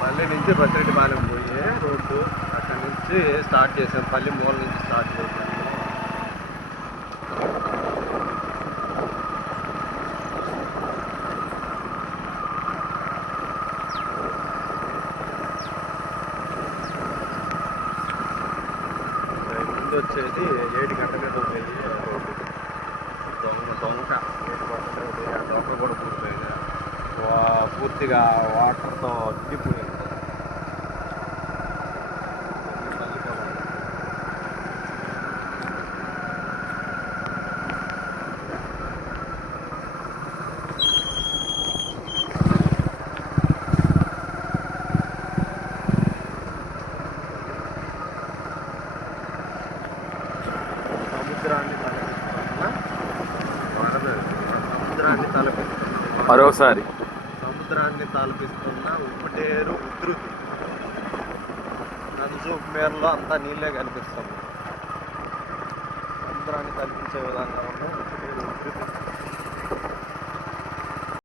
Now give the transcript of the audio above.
పల్లి నుంచి బసిరెడ్డిపాలెం పోయి రోడ్డు అక్కడి నుంచి స్టార్ట్ చేసాం. పల్లి మూల నుంచి స్టార్ట్ చేసాం. ముందు వచ్చేసి ఏడు గంటల మీద ఉండేది రోడ్డు. దొంగ దొంగ. ఏడు గంటల దొంగ కూడా పూర్తిపోయింది పూర్తిగా వాటర్తో నిండిపోయింది సముద్రాన్ని సముద్రాన్ని మరోసారి. సముద్రాన్ని తలపిస్తున్న ఉప్పటేరు ఉధృతి. నంజు మేరలో అంతా నీళ్ళే కనిపిస్తుంది సముద్రాన్ని తలపించే విధంగా ఉన్న